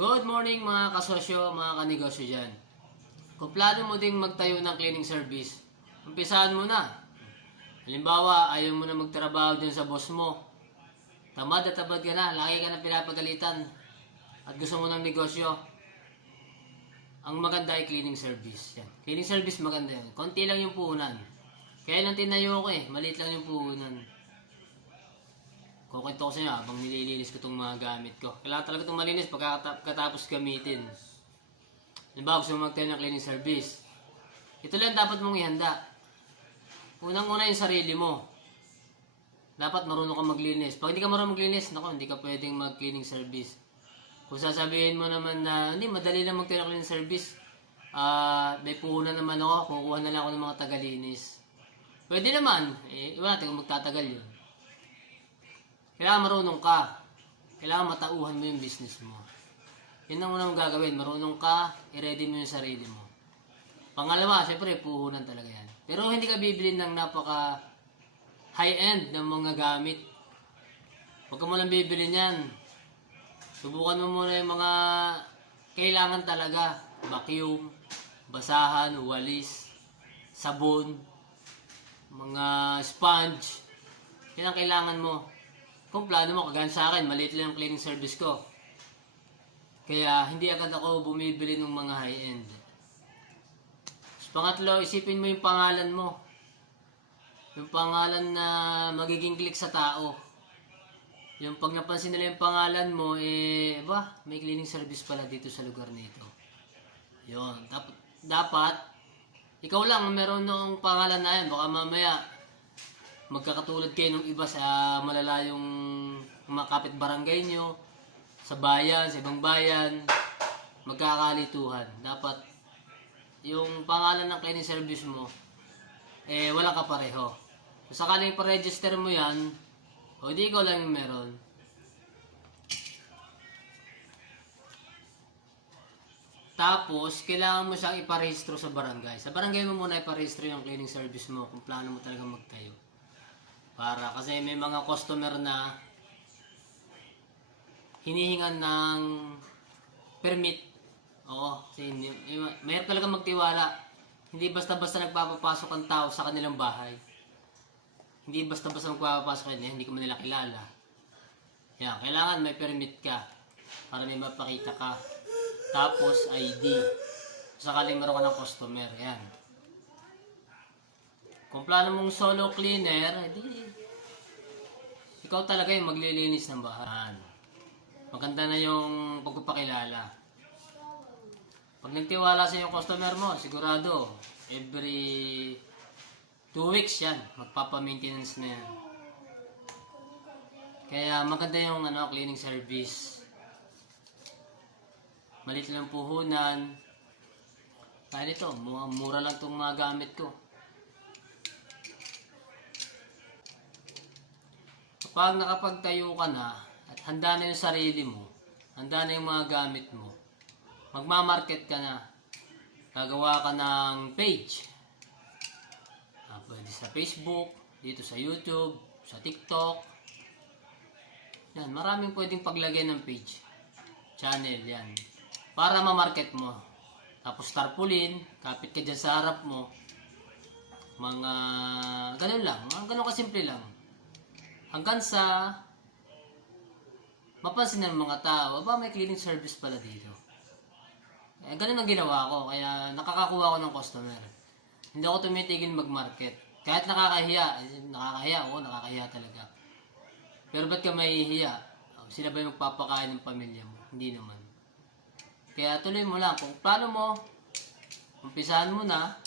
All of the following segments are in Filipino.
Good morning mga kasosyo, mga kanegosyo dyan. Kung plano mo ding magtayo ng cleaning service, umpisahan mo na. Halimbawa, ayaw mo na magtrabaho dyan sa boss mo. Tamad at tamad ka na, lagi ka na pinapagalitan. At gusto mo ng negosyo. Ang maganda ay cleaning service. Yan. Cleaning service maganda yan. Konti lang yung puhunan. Kaya lang tinayo ko maliit lang yung puhunan. Kukwento ko sa inyo habang nililinis ko itong mga gamit ko. Kailangan talaga itong malinis pagkatapos gamitin. Halimbawa, gusto mo magtayo ng cleaning service. Ito lang dapat mong ihanda. Unang-una yung sarili mo. Dapat marunong ka maglinis. Pag hindi ka marunong maglinis, hindi ka pwedeng mag-cleaning service. Kung sasabihin mo naman na, hindi, madali lang magtayo ng cleaning service. May puhunan naman ako, kukuha na lang ako ng mga tagalinis. Pwede naman. Iwan natin kung magtatagal yun. Kailangan marunong ka. Kailangan matauhan mo yung business mo. Yun ang unang gagawin. Marunong ka, i-ready mo yung sarili mo. Pangalawa, syempre, puhunan talaga yan. Pero hindi ka bibili ng napaka high-end ng mga gamit. Huwag ka mo lang bibili niyan. Subukan mo muna yung mga kailangan talaga. Vacuum, basahan, walis, sabon, mga sponge. Yan ang kailangan mo. Kung plano mo, kagaya sa akin, maliit lang yung cleaning service ko. Kaya hindi agad ako bumibili ng mga high-end. Pangatlo, isipin mo yung pangalan mo. Yung pangalan na magiging click sa tao. Yung pag napansin nila yung pangalan mo, may cleaning service pala dito sa lugar nito. Yun. Dapat, ikaw lang meron ng pangalan na yan. Baka mamaya, magkakatulad kayo ng iba sa malalayong mga kapitbarangay nyo, sa bayan, sa ibang bayan, magkakalituhan. Dapat yung pangalan ng cleaning service mo, wala ka pareho. Kung sakaling pa-register mo yan, o di ikaw lang yung meron. Tapos, kailangan mo siyang iparehistro sa barangay. Sa barangay mo muna iparehistro yung cleaning service mo kung plano mo talaga magtayo. Kasi may mga customer na hinihingan ng permit. Oo, kasi mayroon talaga magtiwala. Hindi basta-basta nagpapapasok ang tao sa kanilang bahay. Hindi basta-basta magpapapasok kanila, hindi ko man nila kilala. Yan, kailangan may permit ka para may mapakita ka. Tapos ID. Sakaling meron ka ng customer. Yan. Kung plano mong solo cleaner, ikaw talaga yung maglilinis ng bahay. Maganda na yung pagpapakilala. Pag nagtiwala sa yung customer mo, sigurado, every 2 weeks yan, magpapa-maintenance na yan. Kaya maganda yung cleaning service. Malit lang puhunan. Kaya nito, mura lang itong mga gamit ko. Kapag nakapagtayo ka na at handa na yung sarili mo, handa na yung mga gamit mo, magmamarket ka na, gagawa ka ng page. Pwede sa Facebook, dito sa YouTube, sa TikTok. Yan, maraming pwedeng paglagay ng page. Channel, yan. Para ma-market mo. Tapos tarpaulin, kapit ka dyan sa harap mo. Mga, ganun lang. Ganun kasimple lang. Hanggang sa mapansin ng mga tao, may cleaning service pala dito. Ganun ang ginawa ko, kaya nakakakuha ko ng customer. Hindi ako tumitigil mag-market. Kahit nakakahiya talaga. Pero ba't ka mahihiya? Sila ba yung magpapakain ng pamilya mo? Hindi naman. Kaya tuloy mo lang. Kung plano mo, umpisahan mo na.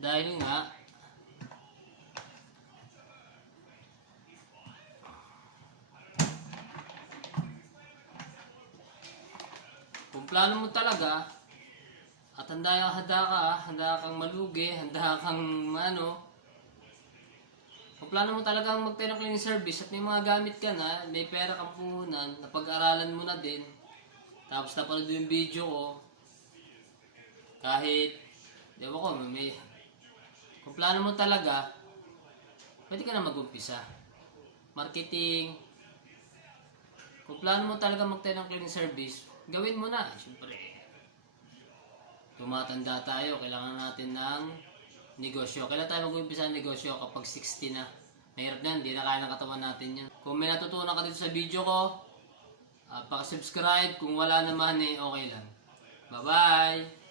Dahil nga, kung plano mo talaga, at handa kang malugi, handa kang kung plano mo talagang magtayo ng cleaning service at may mga gamit ka na, may pera kang puhunan, napag-aralan mo na din, tapos napanood yung video ko, kahit, kung plano mo talaga, pwede ka na mag-umpisa. Marketing, Kung plano mo talaga magtayo ng cleaning service, gawin mo na. Siyempre, tumatanda tayo, kailangan natin ng negosyo. Kailan tayo mag-umpisa ng negosyo? Kapag 60 na. Mahirap na, hindi na kaya ng katawan natin yan. Kung may natutunan ka dito sa video ko, pakisubscribe. Kung wala naman okay lang. Bye-bye!